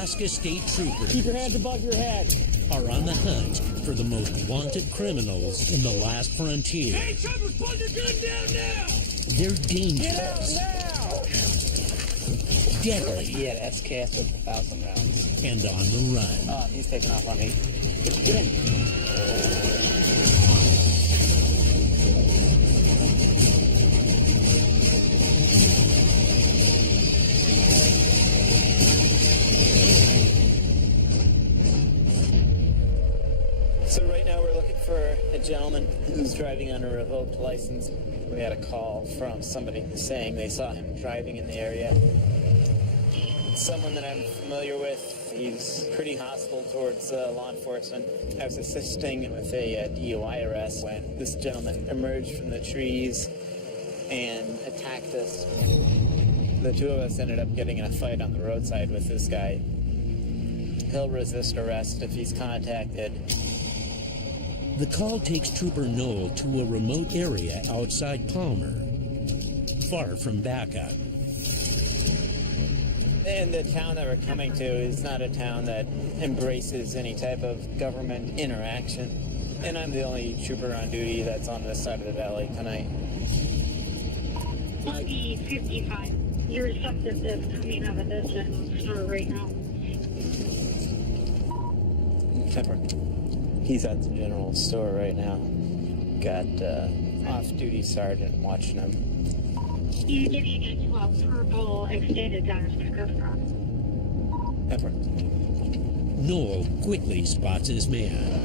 Alaska State Troopers. Keep your hands above your head. Are on the hunt for the most wanted criminals in the last frontier. Hey, Trevor's putting your gun down now! They're dangerous. Get out now! Deadly. He had SKS with 1,000 rounds. And on the run. Oh, he's taking off on me. Get in. So right now we're looking for a gentleman who's driving on a revoked license. We had a call from somebody saying they saw him driving in the area. Someone that I'm familiar with. He's pretty hostile towards law enforcement. I was assisting with a DUI arrest when this gentleman emerged from the trees and attacked us. The two of us ended up getting in a fight on the roadside with this guy. He'll resist arrest if he's contacted. The call takes Trooper Knoll to a remote area outside Palmer, far from backup. And the town that we're coming to is not a town that embraces any type of government interaction. And I'm the only trooper on duty that's on this side of the valley tonight. Buggy 55. Your subject is coming out of this store right now. He's at the general store right now. Got off-duty sergeant watching him. He's getting into a purple extended gun sticker from. Edward. Knoll quickly spots his man.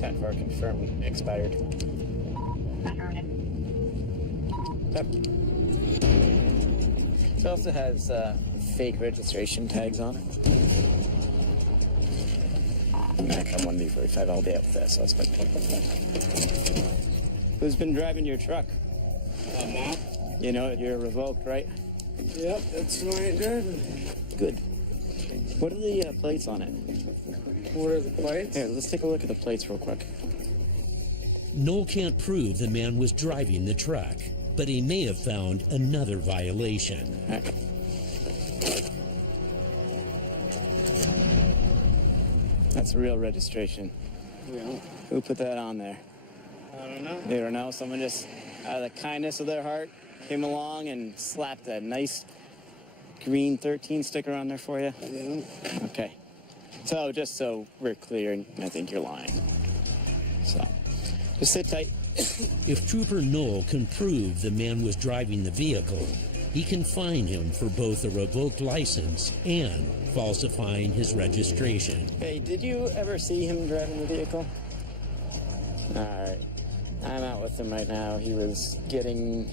10-4 confirmed expired. Yep. It also has fake registration tags on it. I'm 1B45, I'll be out with that suspect. Who's been driving your truck? Matt? You know you're revoked, right? Yep, that's my driving. Good. What are the plates on it? What are the plates? Here, let's take a look at the plates real quick. Knoll can't prove the man was driving the truck, but he may have found another violation. Right. That's a real registration. Yeah. Who put that on there? I don't know. You don't know? Someone just, out of the kindness of their heart, came along and slapped a nice green 13 sticker on there for you? Yeah. Okay. So, just so we're clear, I think you're lying. So, just sit tight. If Trooper Knoll can prove the man was driving the vehicle, he can fine him for both a revoked license and falsifying his registration. Hey, did you ever see him driving the vehicle? All right. I'm out with him right now. He was getting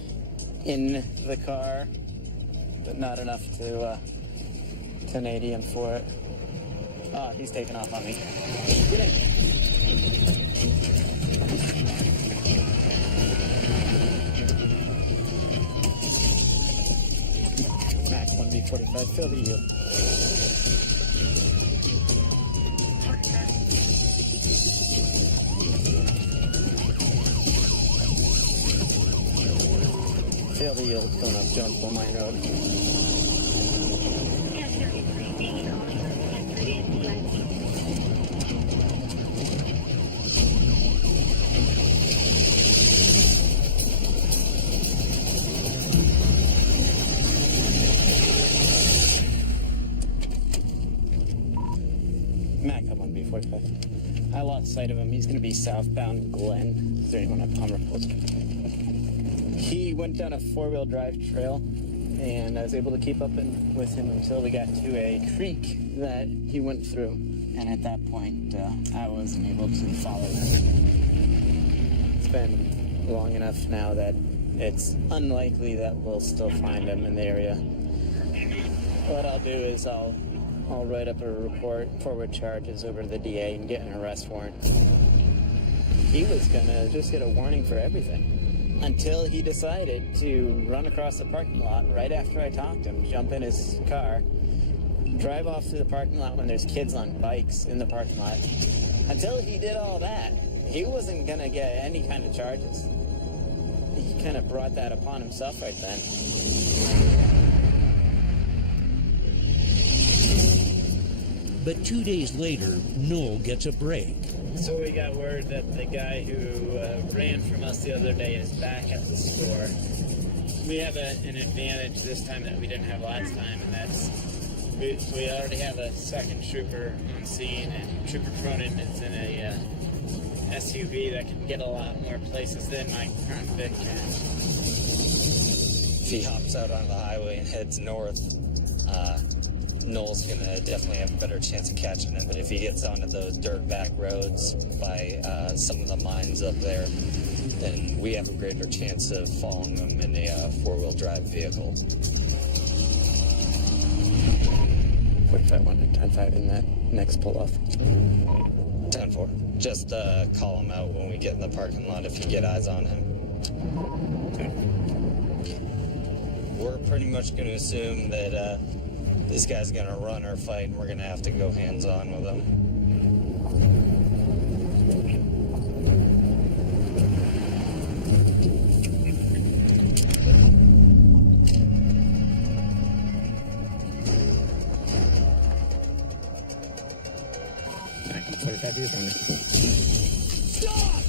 in the car, but not enough to 1080 him for it. Oh, he's taking off on me. Get in. Mac 1B45, fill the yield. Fail the yield going up Jonesville Mine Road. Mac up on B45. I lost sight of him. He's going to be southbound Glen. Is there anyone at Palmer Post? He went down a four-wheel drive trail, and I was able to keep up with him until we got to a creek that he went through. And at that point, I wasn't able to follow him. It's been long enough now that it's unlikely that we'll still find him in the area. What I'll do is I'll write up a report, forward charges over to the DA, and get an arrest warrant. He was gonna just get a warning for everything. Until he decided to run across the parking lot right after I talked to him, jump in his car, drive off through the parking lot when there's kids on bikes in the parking lot. Until he did all that, he wasn't going to get any kind of charges. He kind of brought that upon himself right then. But 2 days later, Noel gets a break. So we got word that the guy who ran from us the other day is back at the store. We have an advantage this time that we didn't have last time, and that's we already have a second trooper on scene, and Trooper Cronin is in a SUV that can get a lot more places than my Crown Vic can. If he hops out on the highway and heads north, Noel's gonna definitely have a better chance of catching him. But if he gets onto those dirt back roads by some of the mines up there, then we have a greater chance of following him in a four-wheel drive vehicle. 45-1 and 10-5 in that next pull-off. 10-4. Just call him out when we get in the parking lot if you get eyes on him. We're pretty much going to assume that this guy's going to run or fight, and we're going to have to go hands-on with him. Stop!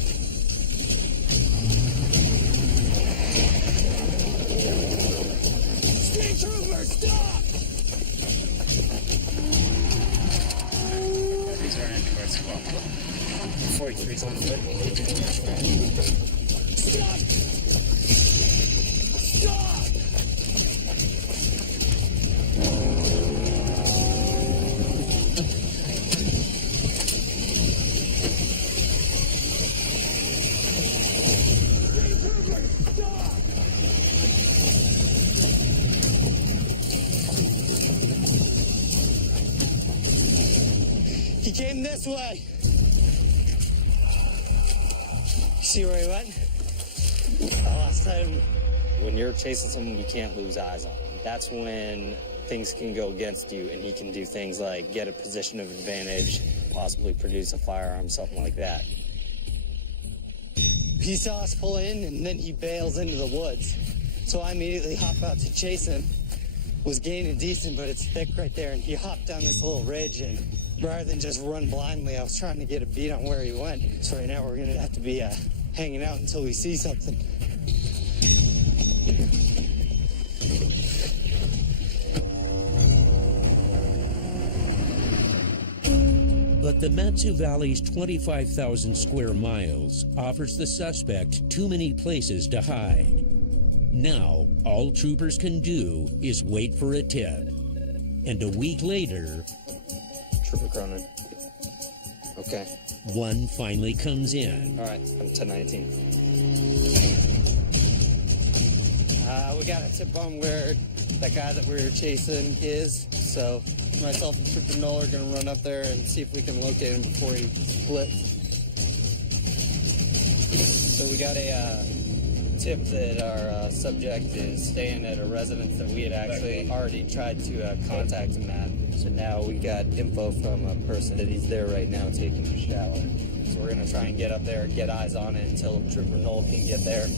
State trooper, stop! These are in towards 43's on foot. Stop! Stop! He came this way. See where he went? Last time, when you're chasing someone, you can't lose eyes on him. That's when things can go against you, and he can do things like get a position of advantage, possibly produce a firearm, something like that. He saw us pull in, and then he bails into the woods. So I immediately hop out to chase him. Was gaining decent, but it's thick right there, and he hopped down this little ridge, and rather than just run blindly, I was trying to get a beat on where he went. So right now we're gonna have to be hanging out until we see something. But the Matsu Valley's 25,000 square miles offers the suspect too many places to hide. Now, all troopers can do is wait for a tip. And a week later, Trooper Cronin. Okay. one finally comes in. All right, I'm 1019. We got a tip on where that guy that we were chasing is, so myself and Trooper Noel are going to run up there and see if we can locate him before he splits. So we got a tip that our subject is staying at a residence that we had actually already tried to contact him at. So now we got info from a person that he's there right now taking a shower. So we're going to try and get up there and get eyes on it until Trooper Noel can get there.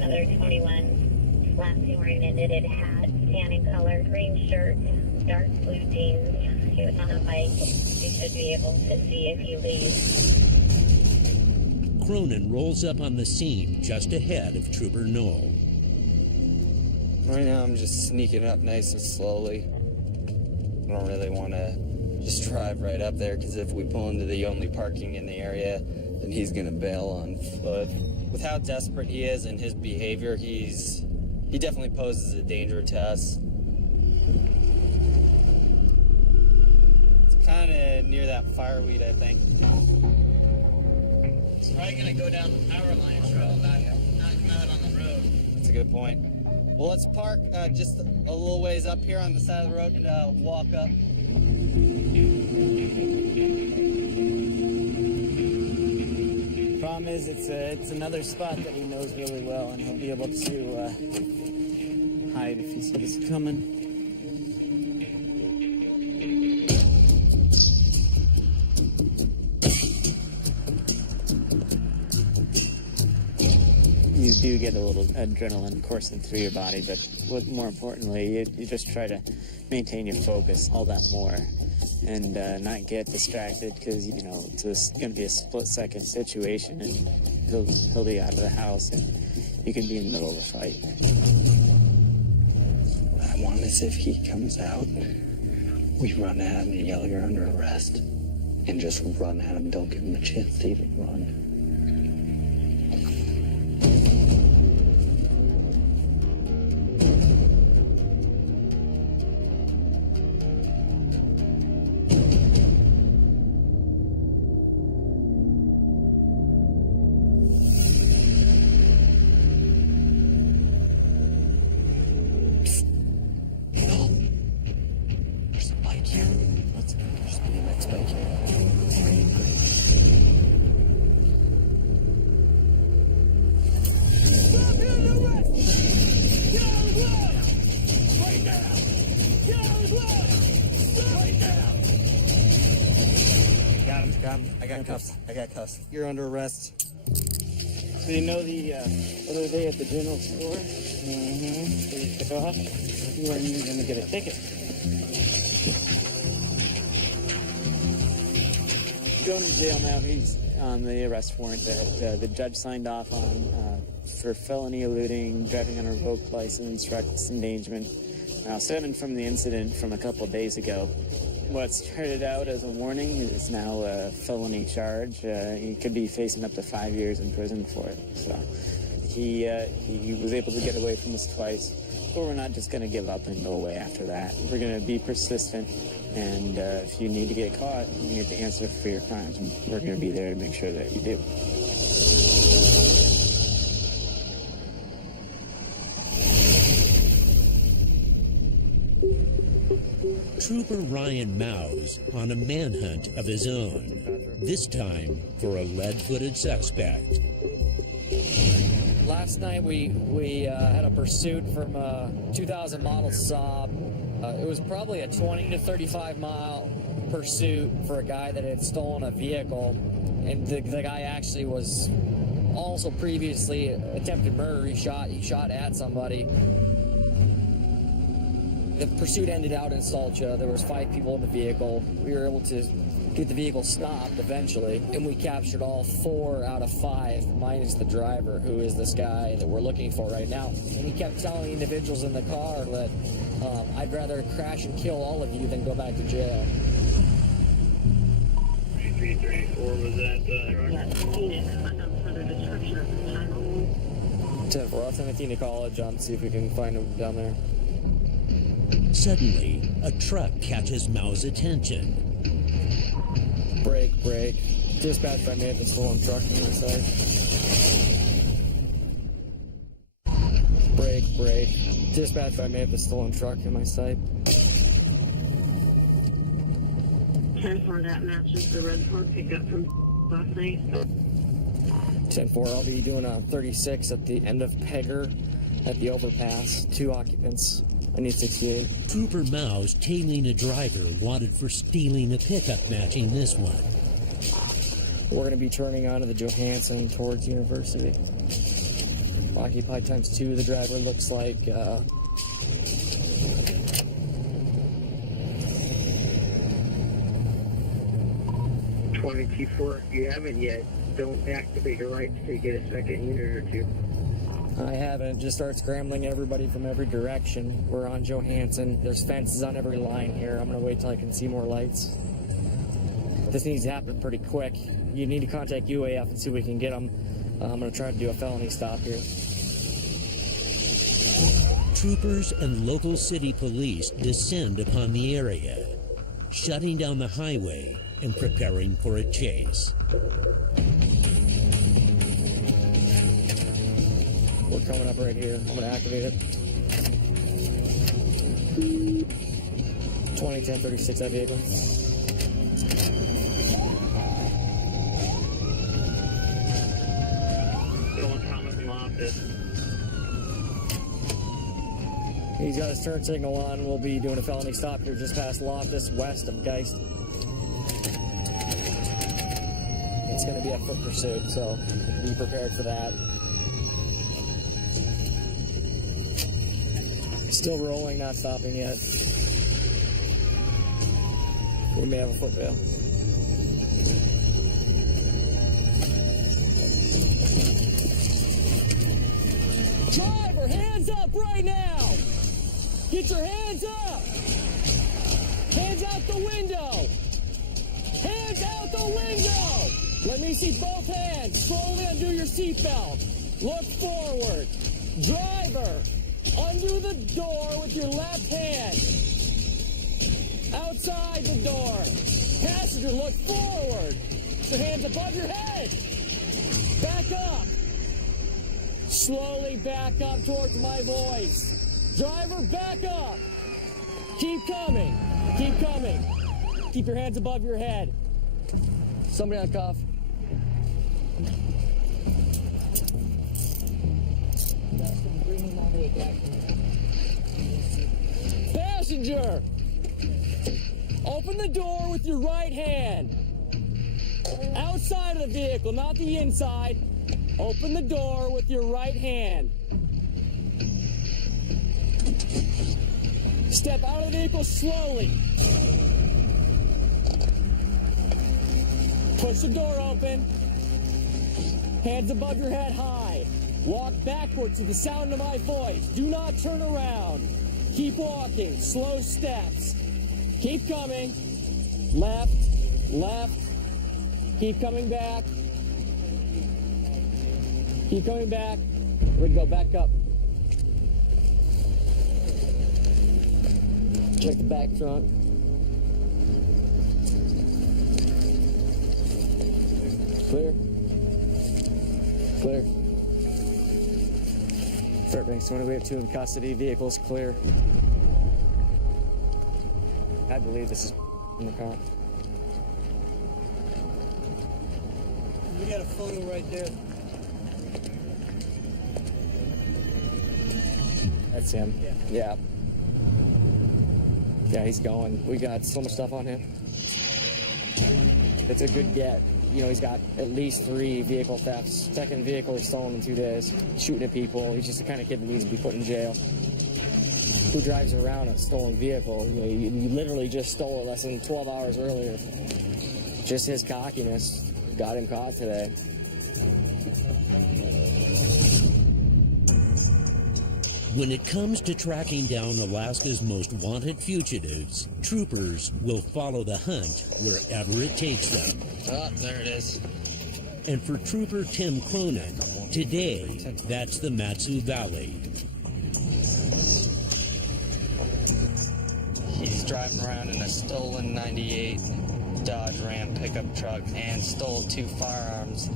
Another 21, last seen wearing a knitted hat, tan in color, green shirt, dark blue jeans. He was on a bike. You should be able to see if he leaves. Cronin rolls up on the scene just ahead of Trooper Noel. Right now I'm just sneaking up nice and slowly. I don't really want to just drive right up there, because if we pull into the only parking in the area, then he's going to bail on foot. With how desperate he is and his behavior, he definitely poses a danger to us. It's kind of near that fireweed, I think. It's probably going to go down the power line trail, not come out on the road. That's a good point. Well, let's park just a little ways up here on the side of the road and walk up. Problem is, it's another spot that he knows really well, and he'll be able to hide if he sees us coming. You do get a little adrenaline coursing through your body, but more importantly, you just try to maintain your focus all that more. and not get distracted, because it's going to be a split-second situation, and he'll be out of the house, and you can be in the middle of a fight. What I want is if he comes out, we run at him and yell, "You're under arrest," and just run at him. Don't give him a chance to even run. I got cuffs. You're under arrest. So you know the other day at the general store? Mm-hmm. You took off? You weren't even going to get a ticket. Going to jail now. He's on the arrest warrant that the judge signed off on for felony eluding, driving on a revoked license, reckless endangerment, stemming from the incident from a couple of days ago. What started out as a warning is now a felony charge. He could be facing up to 5 years in prison for it. So he was able to get away from us twice, but we're not just going to give up and go away after that. We're going to be persistent, and if you need to get caught, you need to answer for your crimes, and we're going to be there to make sure that you do. Trooper Ryan Mouse on a manhunt of his own, this time for a lead-footed suspect. Last night we had a pursuit from a 2000 model Saab. It was probably a 20 to 35 mile pursuit for a guy that had stolen a vehicle, and the guy actually was also previously attempted murder. He shot at somebody. The pursuit ended out in Salcha. There was 5 people in the vehicle. We were able to get the vehicle stopped eventually, and we captured all 4 out of 5, minus the driver, who is this guy that we're looking for right now. And he kept telling individuals in the car that I'd rather crash and kill all of you than go back to jail. 3334 was that further description at the time. 10-4, I'll send Athena College on, see if we can find him down there. Suddenly, a truck catches Mao's attention. Brake. Dispatch, I may have a stolen truck on my side. Brake. Dispatch, I may have a stolen truck on my side. 10-4, that matches the red Ford pickup from last night. 10-4, I'll be doing a 36 at the end of Pegger at the overpass. 2 occupants. I need 68. Trooper Mao's tailing a driver wanted for stealing a pickup matching this one. We're going to be turning onto the Johansson towards University. Occupied times 2. The driver looks like 22-4. If you haven't yet, don't activate your lights till you get a second unit or 2. I haven't. Just start scrambling everybody from every direction. We're on Johansson. There's fences on every line here. I'm going to wait till I can see more lights. This needs to happen pretty quick. You need to contact UAF and see if we can get them. I'm going to try to do a felony stop here. Troopers and local city police descend upon the area, shutting down the highway and preparing for a chase. We're coming up right here. I'm going to activate it. 20-10-36, that vehicle. He's got his turn signal on. We'll be doing a felony stop here just past Loftus, west of Geist. It's going to be a foot pursuit, so be prepared for that. Still rolling, not stopping yet. We may have a foot bail. Driver, hands up right now! Get your hands up! Hands out the window! Hands out the window! Let me see both hands. Slowly undo your seatbelt. Look forward. Driver, undo the door with your left hand. Outside the door. Passenger, look forward. Your hands above your head. Back up. Slowly back up towards my voice. Driver, back up. Keep coming. Keep coming. Keep your hands above your head. Somebody on cuff. Passenger, open the door with your right hand. Outside of the vehicle, not the inside. Open the door with your right hand. Step out of the vehicle slowly. Push the door open. Hands above your head high. Walk backwards to the sound of my voice. Do not turn around. Keep walking. Slow steps. Keep coming. Left. Left. Keep coming back. Keep coming back. We're gonna go back up. Check the back trunk. Clear. Clear. Fairbanks 20, we have 2 in custody. Vehicles clear. I believe this is in the car. We got a photo right there. That's him. Yeah. Yeah, he's going. We got so much stuff on him. It's a good get. You know, he's got at least 3 vehicle thefts. Second vehicle he's stolen in 2 days. Shooting at people. He's just the kind of kid that needs to be put in jail. Who drives around a stolen vehicle? You know, you literally just stole it less than 12 hours earlier. Just his cockiness got him caught today. When it comes to tracking down Alaska's most wanted fugitives, troopers will follow the hunt wherever it takes them. Oh, there it is. And for Trooper Tim Cronin, today, that's the Matsu Valley. He's driving around in a stolen 98 Dodge Ram pickup truck and stole 2 firearms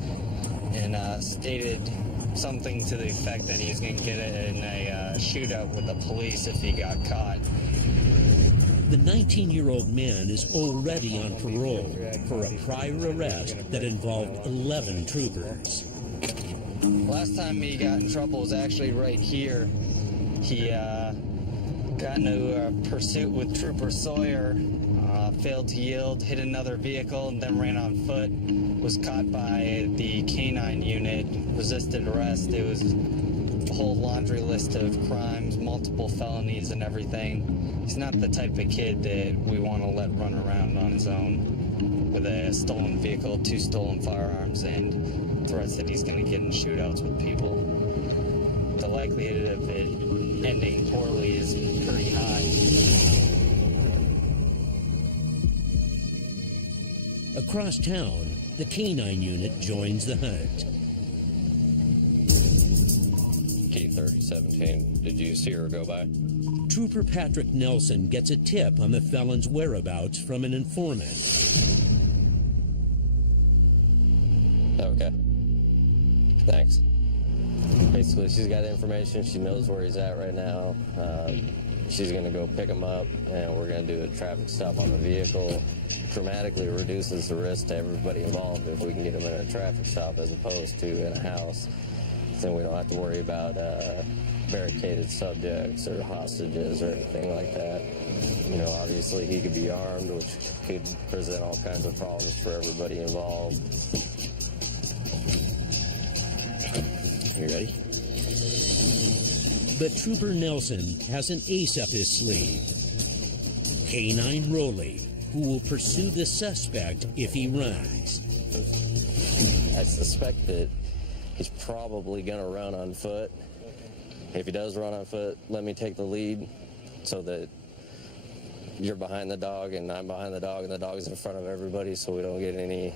and stated something to the effect that he was going to get in a shootout with the police if he got caught. The 19-year-old man is already on parole for a prior arrest that involved 11 troopers. Last time he got in trouble was actually right here. He got into a pursuit with Trooper Sawyer, failed to yield, hit another vehicle, and then ran on foot. Was caught by the K-9 unit, resisted arrest. It was a whole laundry list of crimes, multiple felonies and everything. He's not the type of kid that we want to let run around on his own with a stolen vehicle, 2 stolen firearms, and threats that he's going to get in shootouts with people. The likelihood of it ending poorly is pretty high. Across town, the K-9 unit joins the hunt. K-3017, did you see her go by? Trooper Patrick Nelson gets a tip on the felon's whereabouts from an informant. Okay. Thanks. Basically, she's got information. She knows where he's at right now. She's going to go pick him up, and we're going to do a traffic stop on the vehicle. Dramatically reduces the risk to everybody involved if we can get him in a traffic stop as opposed to in a house. Then we don't have to worry about barricaded subjects or hostages or anything like that. You know, obviously he could be armed, which could present all kinds of problems for everybody involved. You ready? But Trooper Nelson has an ace up his sleeve. K-9 Rolly, who will pursue the suspect if he runs. I suspect that he's probably going to run on foot. If he does run on foot, let me take the lead so that you're behind the dog and I'm behind the dog and the dog's in front of everybody so we don't get any,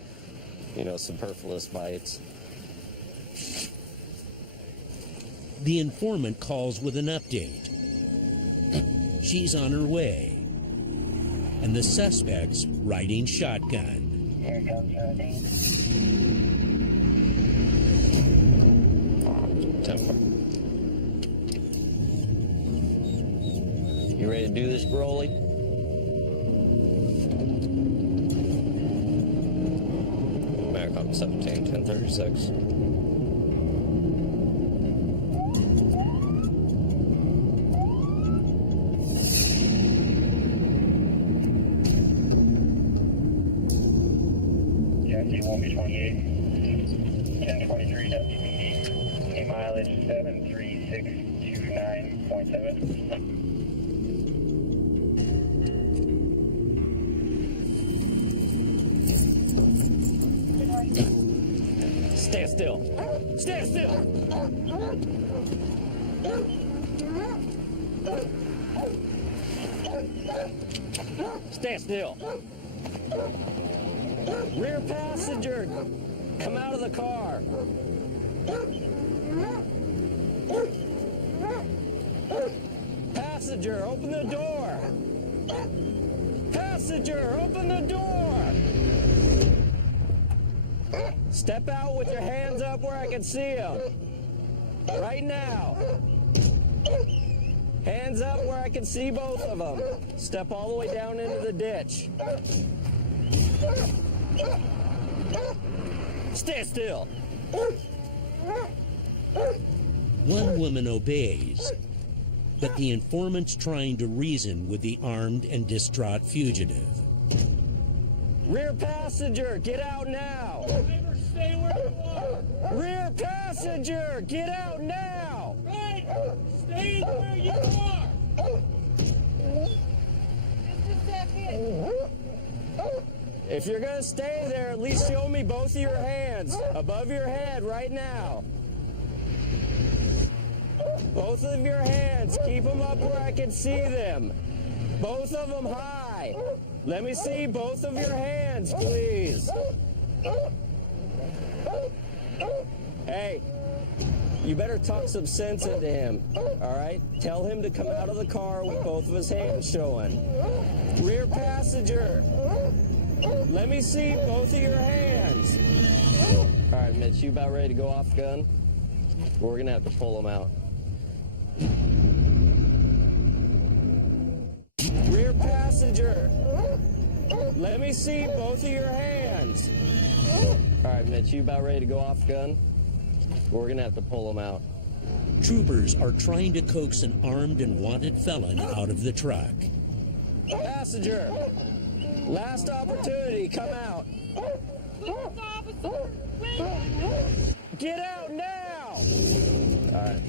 superfluous bites. The informant calls with an update. She's on her way, and the suspect's riding shotgun. Here comes Rodney. 10-4. You ready to do this, Broly? Americom 17, 1036. Jackie 1B28, 1023 WPD, mileage 73629.7. Stand still. Stand still. Stand still. Rear passenger, come out of the car. Passenger, open the door. Passenger, open the door. Step out with your hands up where I can see them. Right now. Hands up where I can see both of them. Step all the way down into the ditch. Stand still. One woman obeys, but the informant's trying to reason with the armed and distraught fugitive. Rear passenger, get out now. Driver, stay where you are. Rear passenger, get out now. Right. Stay where you are. Just a second. If you're gonna stay there, at least show me both of your hands above your head right now. Both of your hands, keep them up where I can see them. Both of them high. Let me see both of your hands, please. Hey, you better talk some sense into him, all right? Tell him to come out of the car with both of his hands showing. Rear passenger, let me see both of your hands. All right, Mitch, you about ready to go off gun? We're gonna have to pull him out. Rear passenger, let me see both of your hands. All right, Mitch, you about ready to go off gun? We're gonna have to pull him out. Troopers are trying to coax an armed and wanted felon out of the truck. Passenger, last opportunity, come out. Police officer, wait. Get out now! All right.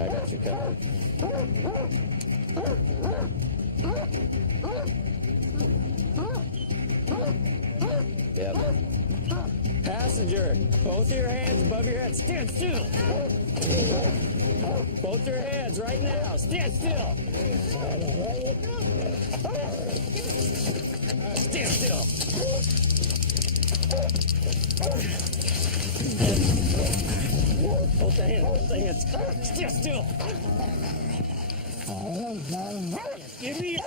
I got you covered. Yep. Passenger, both of your hands above your head. Stand still. Both your hands right now. Stand still. Stand still. Both the hands. Both the hands. Stand still. Give me your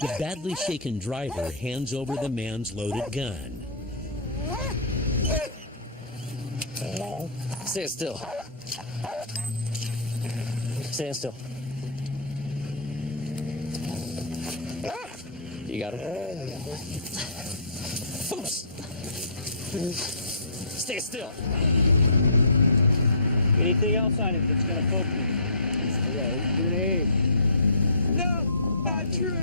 The badly shaken driver hands over the man's loaded gun. Stand still. Stand still. You got him? Oops. Stay still. Anything else on it that's gonna focus? Yeah, grenade. No, not true.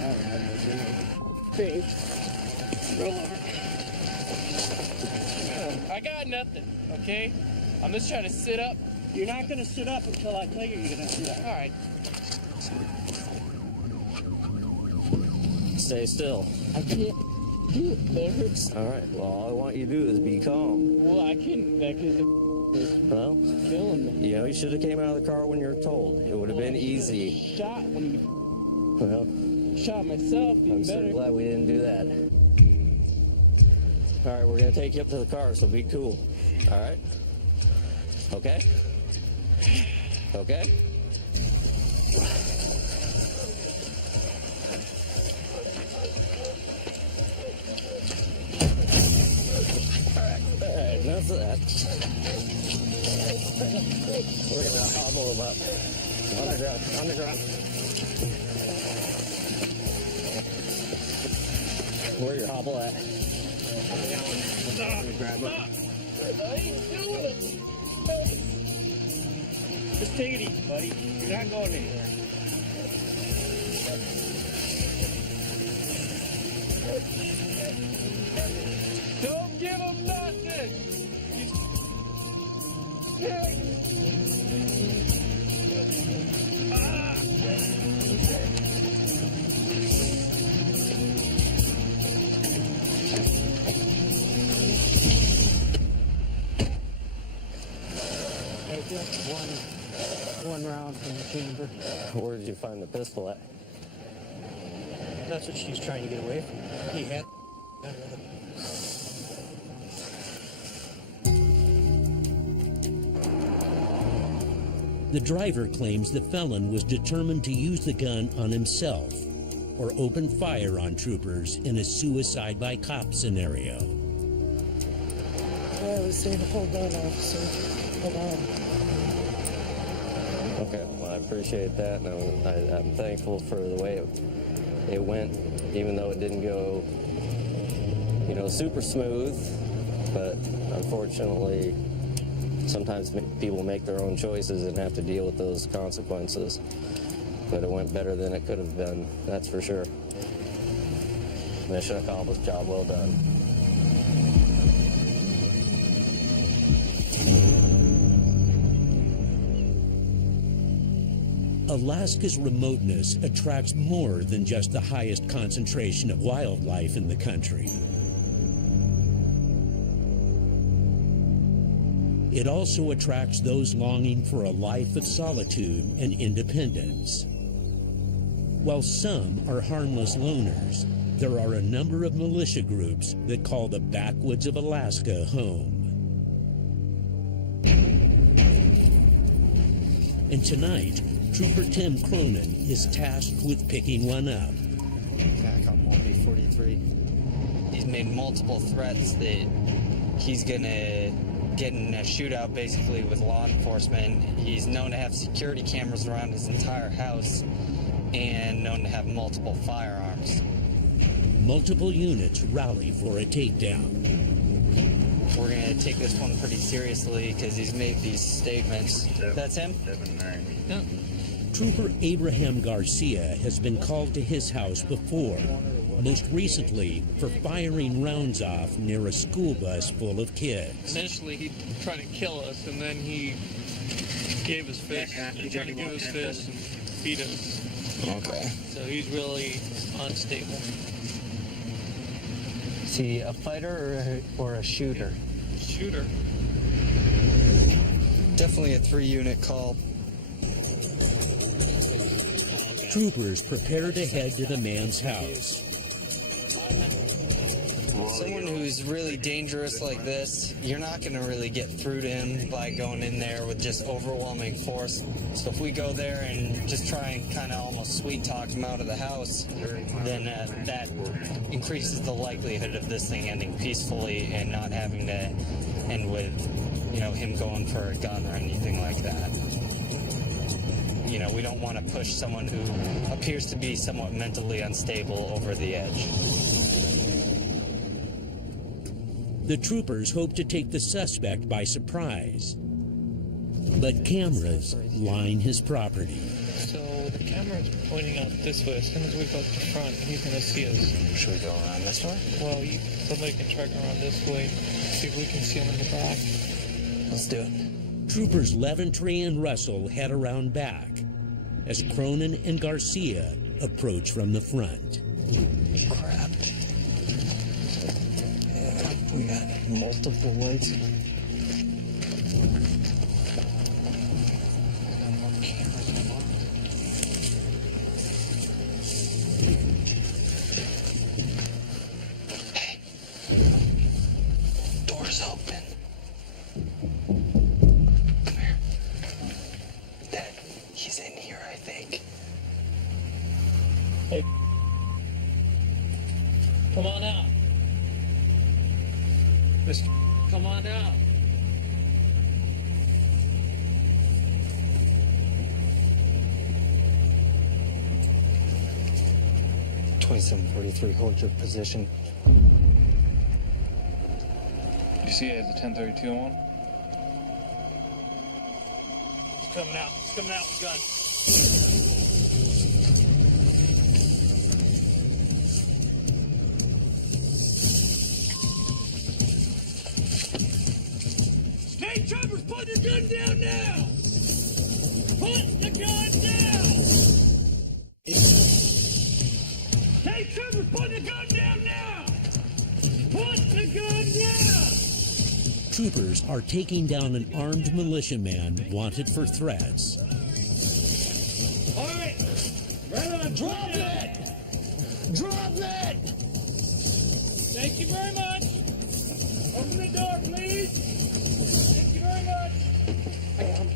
I don't have no grenade. Fake. Roll over. I got nothing, okay? I'm just trying to sit up. You're not going to sit up until I tell you you're going to sit up. All right. Stay still. I can't do it. That hurts. All right. Well, all I want you to do is be calm. Well, I couldn't because it's Well, killing me. you know, you should have came out of the car when you were told. It would have been easy. Shot when you Well, shot myself. Even I'm better. so glad we didn't do that. All right, we're gonna take you up to the car, so be cool. All right? Okay? Okay? All right, enough of that. We're gonna hobble him up. On the ground. Where your hobble at? Stop! I ain't doing it. Just take it easy, buddy. You're not going anywhere. Don't give him nothing. One round from the chamber. Where did you find the pistol at? That's what she's trying to get away from. He had. The driver claims the felon was determined to use the gun on himself or open fire on troopers in a suicide by cop scenario. I was saying, hold on, officer. Hold on. Okay, well, I appreciate that, and I'm thankful for the way it went, even though it didn't go, you know, super smooth. But unfortunately, sometimes people make their own choices and have to deal with those consequences. But it went better than it could have been, that's for sure. Mission accomplished, job well done. Alaska's remoteness attracts more than just the highest concentration of wildlife in the country. It also attracts those longing for a life of solitude and independence. While some are harmless loners, there are a number of militia groups that call the backwoods of Alaska home. And tonight, Trooper Tim Cronin is tasked with picking one up. Back on Multi 43. He's made multiple threats that he's gonna get in a shootout basically with law enforcement. He's known to have security cameras around his entire house and known to have multiple firearms. Multiple units rally for a takedown. We're gonna take this one pretty seriously because he's made these statements. That's him? No. Trooper Abraham Garcia has been called to his house before, most recently for firing rounds off near a school bus full of kids. Initially, he tried to kill us, and then he gave his fist. He tried to give his fist and beat us. Okay. So he's really unstable. Is he a fighter or a shooter? Shooter. Definitely a 3-unit call. Troopers prepare to head to the man's house. Someone who's really dangerous like this, you're not going to really get through to him by going in there with just overwhelming force. So if we go there and just try and kind of almost sweet talk him out of the house, then that increases the likelihood of this thing ending peacefully and not having to end with, you know, him going for a gun or anything like that. You know, we don't want to push someone who appears to be somewhat mentally unstable over the edge. The troopers hope to take the suspect by surprise, but cameras line his property. So the camera's pointing out this way. As soon as we go to the front, he's gonna see us. Should we go around this door? Well, somebody can track around this way, see if we can see him in the back. Let's do it. Troopers Leventry and Russell head around back as Cronin and Garcia approach from the front. Crap. Yeah, we got multiple lights. Hey, door's open. Come here. Dad, he's in here, I think. Hey. Come on out. Mister, come on out. 2743, hold your position. You see it has a 1032 on? It's coming out. It's coming out with gun. State troopers, put the gun down now! Put the gun down! State troopers, put the gun down now! Put the gun down! Troopers are taking down an armed militiaman wanted for threats. All right, right on. Drop it! Drop it! Thank you very much. Open the door, please. Thank you very much.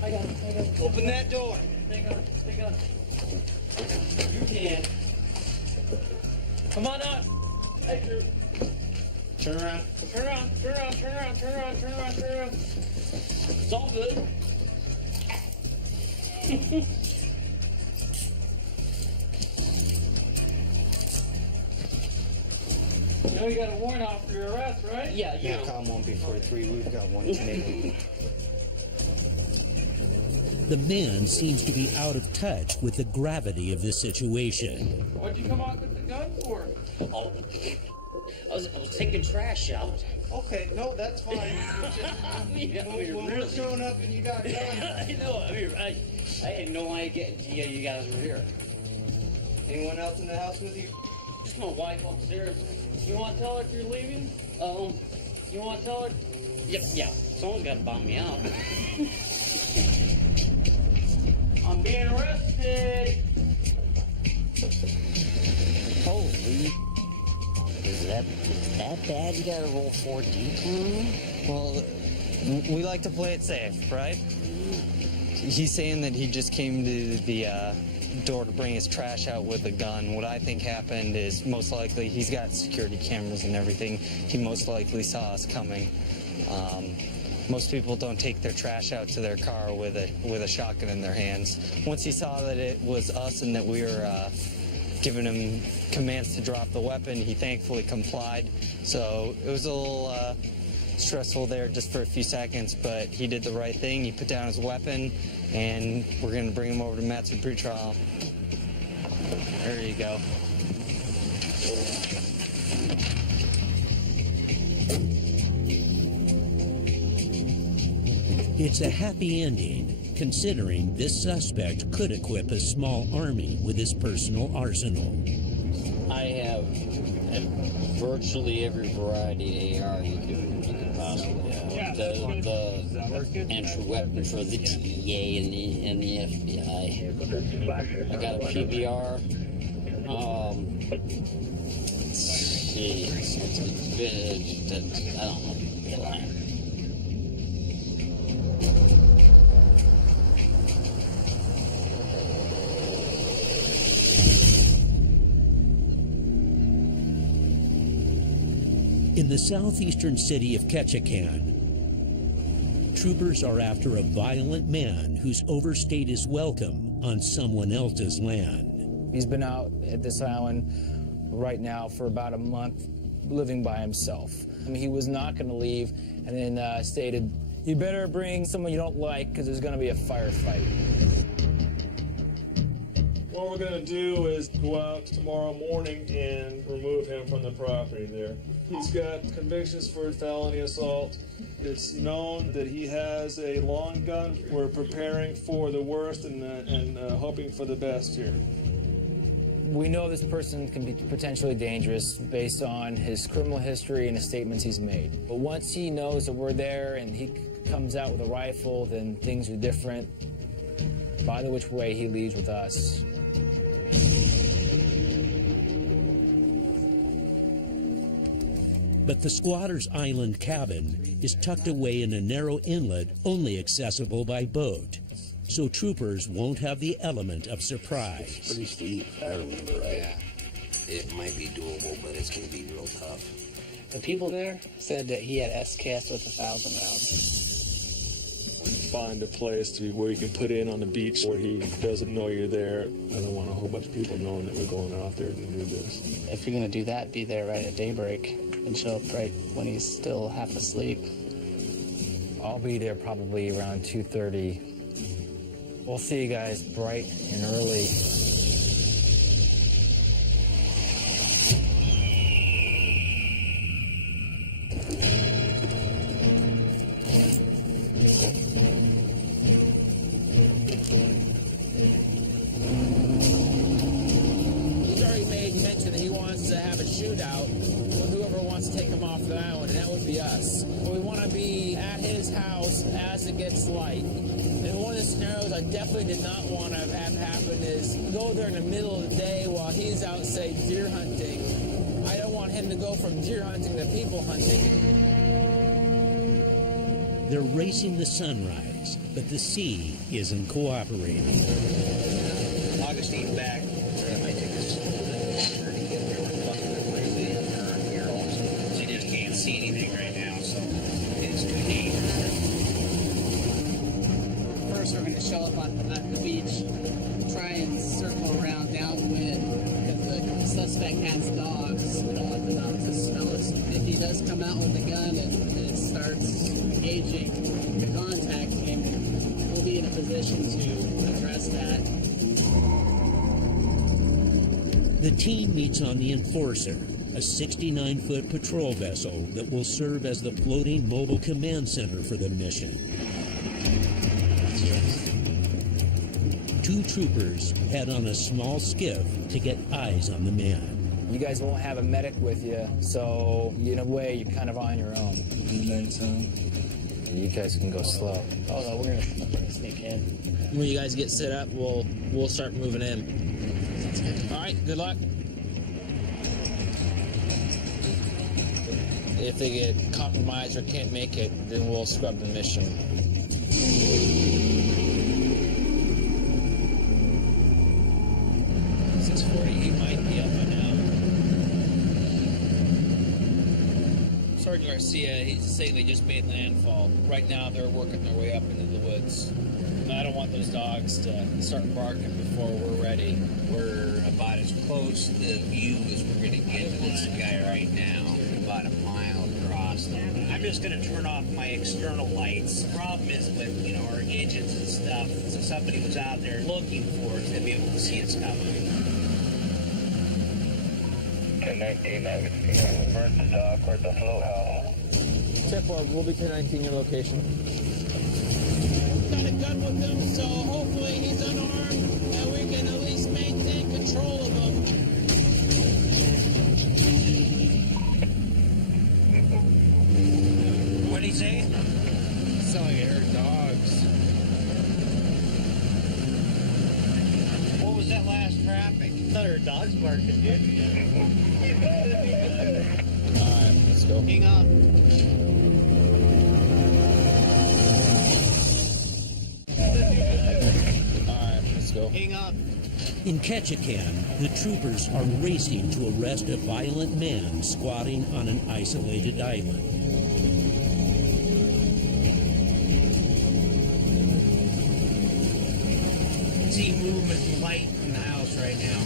I got him. Open that door. Stay on. You can. Come on up. Hey, Drew. Turn around. Turn around. It's all good. You know you got a warrant out for your arrest, right? Yeah, column 1B43, we've got one Canadian. The man seems to be out of touch with the gravity of the situation. What'd you come out with the gun for? Oh, I was taking trash out. Okay, no, that's fine. When we're showing up and you got a gun. I know. I had no idea you guys were here. Anyone else in the house with you? Just my wife upstairs. You want to tell her if you're leaving? You want to tell her? Yeah. Someone's got to bomb me out. I'm being arrested. Holy. Is that bad? You gotta roll 4 deep? Well, we like to play it safe, right? He's saying that he just came to the door to bring his trash out with a gun. What I think happened is most likely he's got security cameras and everything. He most likely saw us coming. Most people don't take their trash out to their car with a shotgun in their hands. Once he saw that it was us and that we were giving him commands to drop the weapon, he thankfully complied. So it was a little stressful there just for a few seconds, but he did the right thing. He put down his weapon, and we're going to bring him over to Matson pretrial. There you go. It's a happy ending, considering this suspect could equip a small army with his personal arsenal. I have virtually every variety of AR you could possibly have. The entry weapon for the DEA and the FBI. I got a PBR. I don't know. In the southeastern city of Ketchikan, troopers are after a violent man who's overstayed his welcome on someone else's land. He's been out at this island right now for about a month, living by himself. He was not going to leave, and then stated, "You better bring someone you don't like, because there's going to be a firefight." Well, what we're going to do is go out tomorrow morning and remove him from the property there. He's got convictions for felony assault. It's known that he has a long gun. We're preparing for the worst and hoping for the best here. We know this person can be potentially dangerous based on his criminal history and the statements he's made. But once he knows that we're there and he comes out with a rifle, then things are different. By the which way he leaves with us. But the squatter's island cabin is tucked away in a narrow inlet only accessible by boat, so troopers won't have the element of surprise. Pretty steep, if I remember right. Yeah, it might be doable, but it's going to be real tough. The people there said that he had SKS with 1,000 rounds. Find a place where you can put in on the beach where he doesn't know you're there. I don't want a whole bunch of people knowing that we're going out there to do this. If you're going to do that, be there right at daybreak and show up right when he's still half asleep. I'll be there probably around 2:30. We'll see you guys bright and early. He's already made mention that he wants to have a shootout with whoever wants to take him off the island, and that would be us. But we want to be at his house as it gets light. And one of the scenarios I definitely did not want to have happen is go there in the middle of the day while he's out, say, deer hunting. I don't want him to go from deer hunting to people hunting. They're racing the sunrise, but the sea isn't cooperating. Augustine back. That might take us a little bit longer to get there. We're fucking completely in current here also. You just can't see anything right now, so it's too deep. First, we're going to show up at the beach, try and circle around downwind, because the suspect has dogs. We don't want the dogs to smell us. If he does come out with a gun and it starts engaging the contact, we'll be in a position to address that. The team meets on the Enforcer, a 69-foot patrol vessel that will serve as the floating mobile command center for the mission. Two troopers head on a small skiff to get eyes on the man. You guys won't have a medic with you, so in a way, you're kind of on your own. You guys can go slow. Oh no, we're gonna sneak in. When you guys get set up, we'll start moving in. All right, good luck. If they get compromised or can't make it, then we'll scrub the mission. 640, he might be up by now. Sergeant Garcia, he's saying they just made landfall. Right now, they're working their way up into the woods. I don't want those dogs to start barking before we're ready. We're about as close to the view as we're going to get to this guy right now. About a mile across. I'm just going to turn off my external lights. The problem is with, our engines and stuff, so somebody was out there looking for us to be able to see us coming. 1019, Augustine. Burn the dock or the float house. 10-4, we'll be 1019 your location. Got a gun with him, so hopefully he's unarmed and we can at least maintain control of him. What'd he say? Sound like I heard dogs. What was that last traffic? I thought I heard dogs barking, dude. Alright, let's go. Hang on. Alright, let's go. Hang on. In Ketchikan, the troopers are racing to arrest a violent man squatting on an isolated island. See movement and light in the house right now.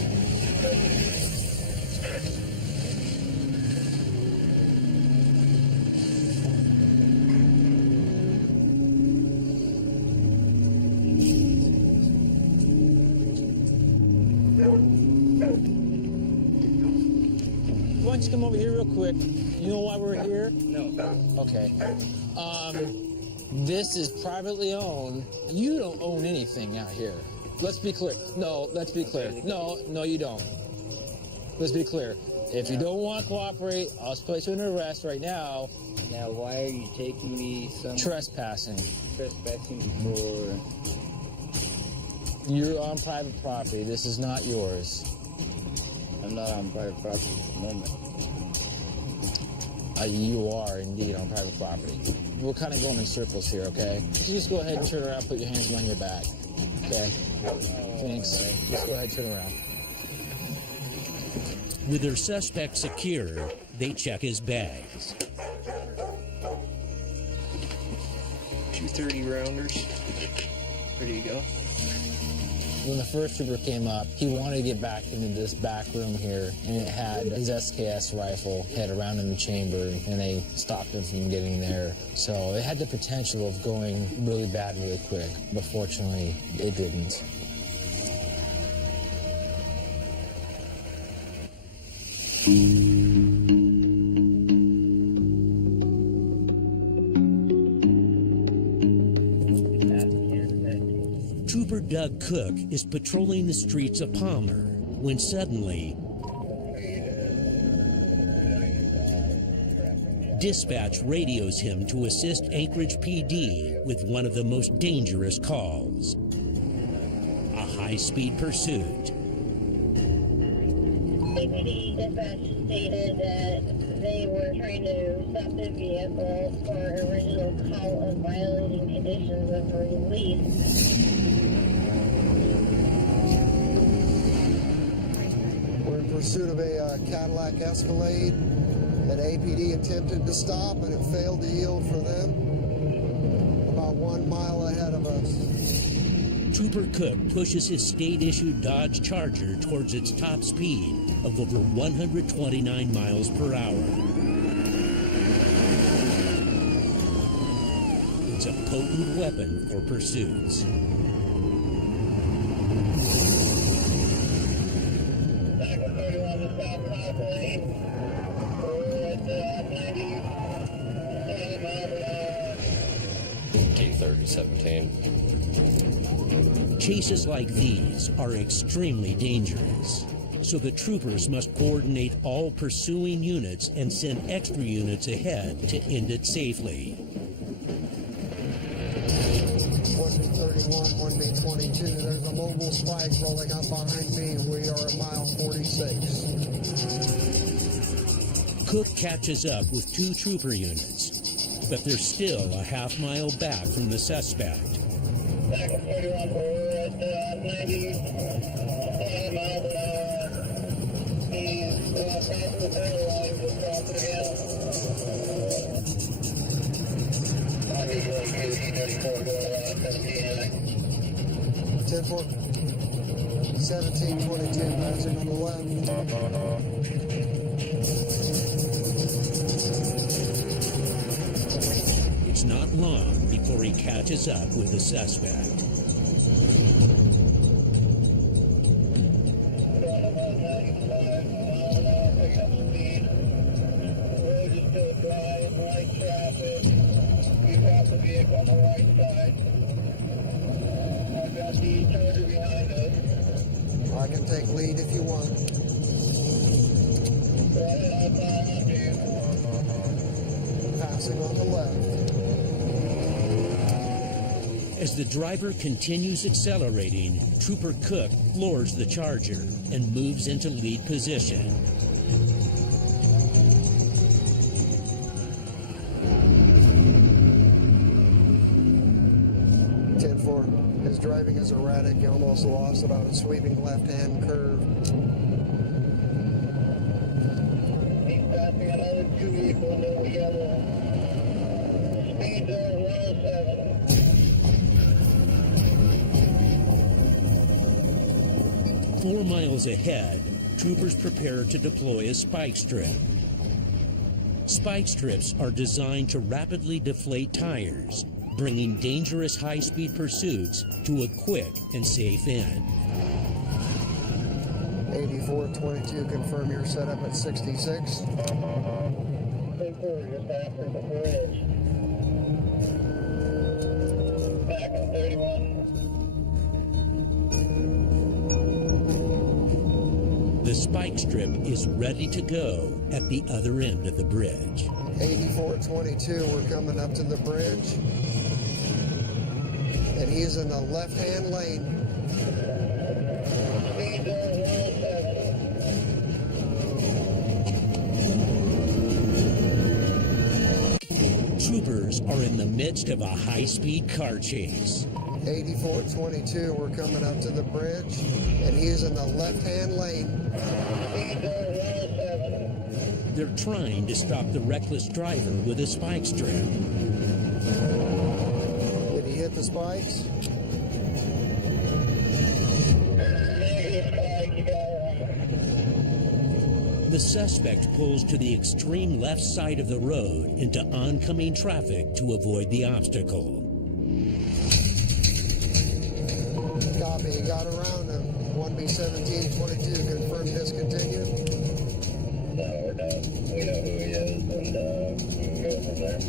don't you come over here real quick? You know why we're here? No. Okay. This is privately owned. You don't own anything out here. Let's be clear. No, let's be clear. No, you don't. Let's be clear. If you don't want to cooperate, I'll place you under arrest right now. Now, why are you taking me Trespassing. trespassing for? You're on private property. This is not yours. I'm not on private property at the moment. You are indeed on private property. We're kind of going in circles here, okay? You just go ahead and turn around, put your hands behind your back. Okay? Thanks. Just go ahead and turn around. With their suspect secure, they check his bags. 230 rounders. Ready to go. When the first trooper came up, he wanted to get back into this back room here, and it had his SKS rifle had around in the chamber, and they stopped him from getting there. So it had the potential of going really bad really quick, but fortunately, it didn't. Trooper Doug Cook is patrolling the streets of Palmer when suddenly dispatch radios him to assist Anchorage PD with one of the most dangerous calls, a high-speed pursuit. APD dispatch stated that they were trying to stop the vehicle for original call of violating conditions of release. We're in pursuit of a Cadillac Escalade that APD attempted to stop, and it failed to yield for them. About 1 mile ahead of us. Trooper Cook pushes his state-issued Dodge Charger towards its top speed of over 129 miles per hour. It's a potent weapon for pursuits. Back at 31 the south top lane. We're at 90 miles an hour. T-30-17. Chases like these are extremely dangerous, so the troopers must coordinate all pursuing units and send extra units ahead to end it safely. 1B31, 1B22, there's a mobile spike rolling up behind me. We are at mile 46. Cook catches up with 2 trooper units, but they're still a half-mile back from the suspect. Back at 31, we're at 90 miles an hour. He's across the center line, just crossed it again. Obviously, 34 going around 17. 10-4, 1722, passing on the left. It's not long before he catches up with the suspect. I can take lead if you want. Passing on the left. As the driver continues accelerating, Trooper Cook floors the Charger and moves into lead position. His driving is erratic. He almost lost it on a sweeping left-hand curve. He's passing another 2 vehicles into the yellow. Speed zone 107. 4 miles ahead, troopers prepare to deploy a spike strip. Spike strips are designed to rapidly deflate tires, bringing dangerous high-speed pursuits to a quick and safe end. 8422, confirm you're set up at 66. Just after the bridge. Back on 31. The spike strip is ready to go at the other end of the bridge. 8422, we're coming up to the bridge. And he's in the left-hand lane. Troopers are in the midst of a high-speed car chase. 8422, we're coming up to the bridge. And he's in the left-hand lane. They're trying to stop the reckless driver with a spike strip. Did he hit the spikes? The suspect pulls to the extreme left side of the road into oncoming traffic to avoid the obstacle. Copy, he got around him. 1B1722, confirm discontinued. No, we're done. We know who he is, and we can go from there.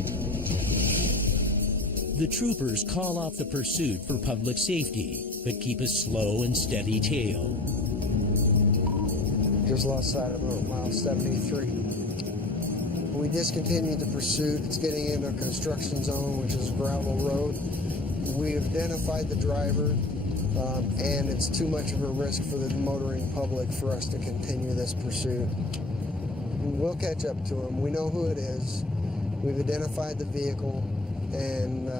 The troopers call off the pursuit for public safety, but keep a slow and steady tail. Just lost sight of him at mile 73. We discontinued the pursuit. It's getting into a construction zone, which is a gravel road. We identified the driver, and it's too much of a risk for the motoring public for us to continue this pursuit. We'll catch up to him. We know who it is. We've identified the vehicle, and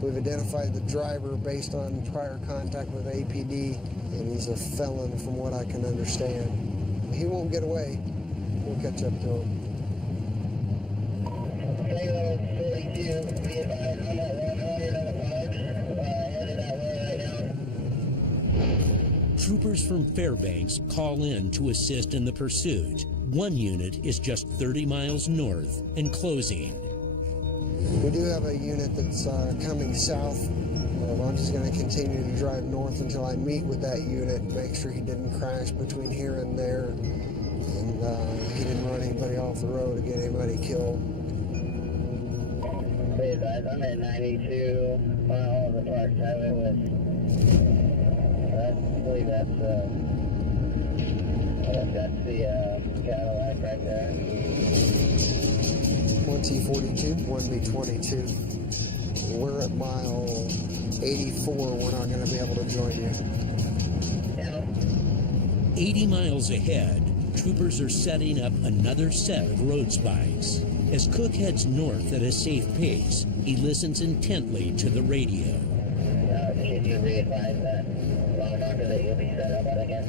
we've identified the driver based on prior contact with APD, and he's a felon from what I can understand. He won't get away. We'll catch up to him. Troopers from Fairbanks call in to assist in the pursuit. One unit is just 30 miles north and closing. We do have a unit that's coming south. I'm just going to continue to drive north until I meet with that unit, make sure he didn't crash between here and there, and he didn't run anybody off the road or get anybody killed. Please, guys, I'm at 92 mile of the Park Highway West. I believe that's the Cadillac right there. 1T42, 1B22. We're at mile 84. We're not going to be able to join you. 80 miles ahead, troopers are setting up another set of road spikes. As Cook heads north at a safe pace, he listens intently to the radio. Should you re-advise that long marker that you'll be set up again?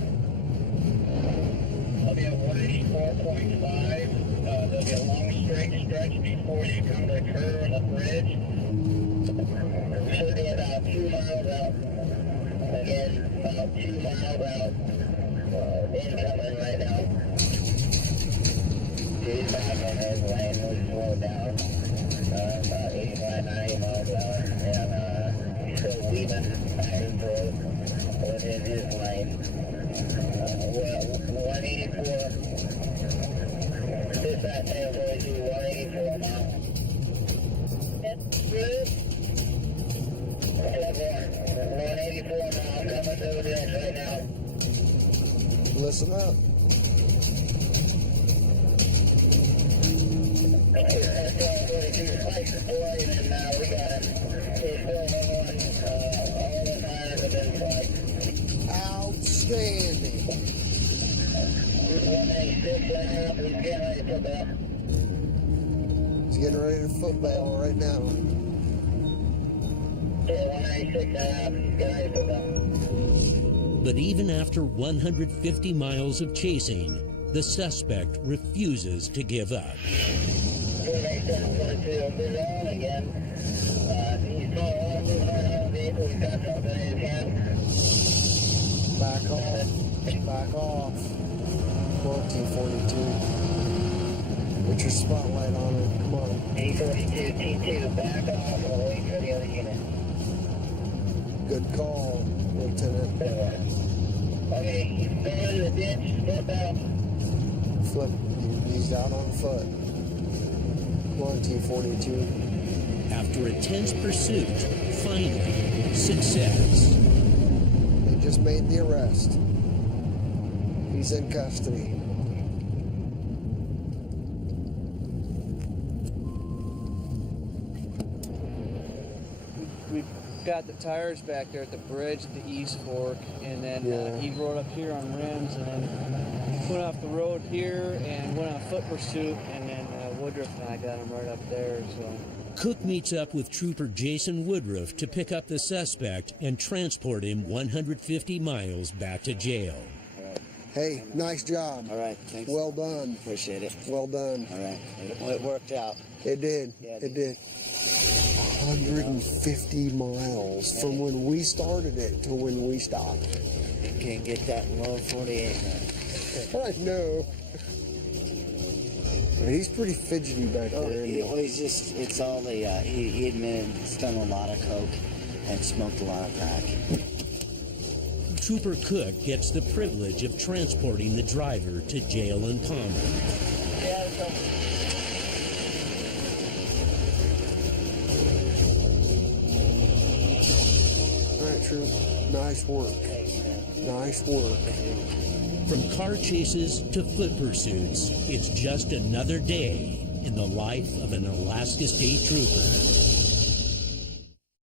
I'll be at 184.5. There'll be a long straight stretch before you come to the curve of the bridge. Should be about 2 miles out. Again, about 2 miles out. Incoming right now. He's back in his lane. We'll slow down. About 85, 90 miles an hour. And he's still weaving back and forth within his lane. 184. Dispatch tail boys, 184 now. Good. 184 now, coming through the edge right now. Listen up. Outstanding. He's getting ready to football right now. But even after 150 miles of chasing, the suspect refuses to give up. Back off. Back off. 1442. Put your spotlight on it. Come on. 842 T2, back off. We'll wait for the other unit. Good call, Lieutenant. I'll Okay, go in the ditch, flip out. Flip. He's out on foot. Come on, T-42. After a tense pursuit, finally, success. They just made the arrest. He's in custody. We got the tires back there at the bridge at the East Fork, and then he rode up here on rims, and then went off the road here and went on foot pursuit, and then Woodruff and I got him right up there. So Cook meets up with Trooper Jason Woodruff to pick up the suspect and transport him 150 miles back to jail. Hey, nice job. All right, thanks. Well done. Appreciate it. Well done. All right. Well, it worked out. It did. Yeah, it did. 150 miles from when we started it to when we stopped. You can't get that in low 48. I know. I mean, he's pretty fidgety back there. Well, he's just, it's all the, he admitted he's done a lot of coke and smoked a lot of crack. Trooper Cook gets the privilege of transporting the driver to jail in Palmer. All right, Troop. Nice work. Nice work. From car chases to foot pursuits, it's just another day in the life of an Alaska State Trooper.